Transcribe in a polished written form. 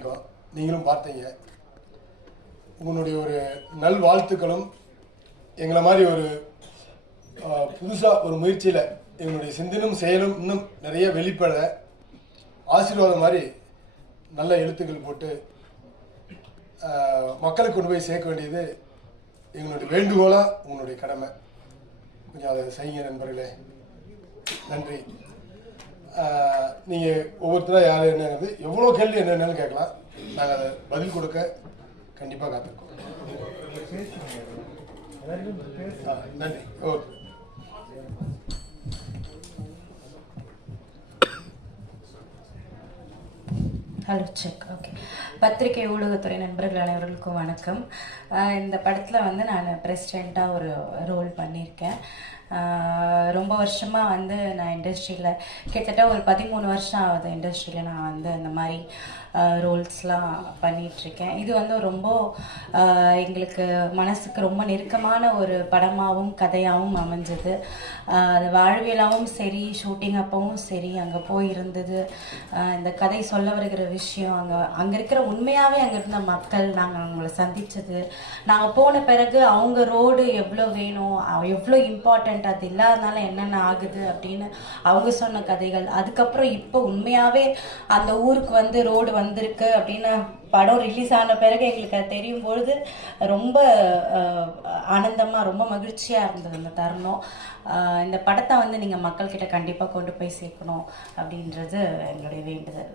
பண்ணியிருக்கோம். நீங்களும் பார்த்தீங்க. உங்களுடைய ஒரு நல் வாழ்த்துக்களும் எங்களை மாதிரி ஒரு புதுசாக ஒரு முயற்சியில் எங்களுடைய சிந்தனும் செயலும் இன்னும் நிறைய வெளிப்பட ஆசீர்வாதம் மாதிரி நல்ல எழுத்துக்கள் போட்டு மக்களுக்கு கொண்டு போய் சேர்க்க வேண்டியது எங்களுடைய வேண்டுகோளாக உங்களுடைய கடமை. கொஞ்சம் அதை செய்யுங்க நண்பர்களே. நன்றி. நீங்கள் ஒவ்வொருத்தராக யார் என்னங்கிறது எவ்வளோ கேள்வி என்னென்னு கேட்கலாம். நாங்கள் அதை பதில் கொடுக்க கண்டிப்பாக காத்திருக்கோம். நன்றி. ஓகே. Hello check. ஓகே. பத்திரிகை ஊடகத்துறை நண்பர்கள் அனைவர்களுக்கும் வணக்கம். இந்த படத்தில் வந்து நான் பிரசிடெண்ட்டாக ஒரு ரோல் பண்ணியிருக்கேன். ரொம்ப வருஷமாக வந்து நான் இண்டஸ்ட்ரியில் கிட்டத்தட்ட ஒரு 13 வருஷம் ஆகுது இண்டஸ்ட்ரியில் நான் வந்து இந்த மாதிரி ரோல்ஸ்லாம் பண்ணிகிட்ருக்கேன். இது வந்து ரொம்ப எங்களுக்கு மனசுக்கு ரொம்ப நெருக்கமான ஒரு படமாகவும் கதையாகவும் அமைஞ்சது. அது வாழ்வியலாகவும் சரி, ஷூட்டிங் அப்பவும் சரி, அங்கே போயிருந்தது இந்த கதை சொல்ல வருகிற விஷயம், அங்கே இருக்கிற உண்மையாகவே அங்கே இருந்த மக்கள், நாங்கள் அவங்கள சந்தித்தது, நாங்கள் போன பிறகு அவங்க ரோடு எவ்வளோ வேணும், எவ்வளோ இம்பார்ட்டண்ட், அது இல்லாதனால என்னென்ன ஆகுது அப்படின்னு அவங்க சொன்ன கதைகள். அதுக்கப்புறம் இப்போ உண்மையாகவே அந்த ஊருக்கு வந்து ரோடு வந்திருக்கு அப்படின்னு படம் ரிலீஸ் ஆன பிறகு எங்களுக்கு அது தெரியும் பொழுது ரொம்ப ஆனந்தமாக, ரொம்ப மகிழ்ச்சியாக இருந்தது அந்த தருணம். இந்த படத்தை வந்து நீங்கள் மக்கள்கிட்ட கண்டிப்பாக கொண்டு போய் சேர்க்கணும் அப்படின்றது எங்களுடைய வேண்டுதல்.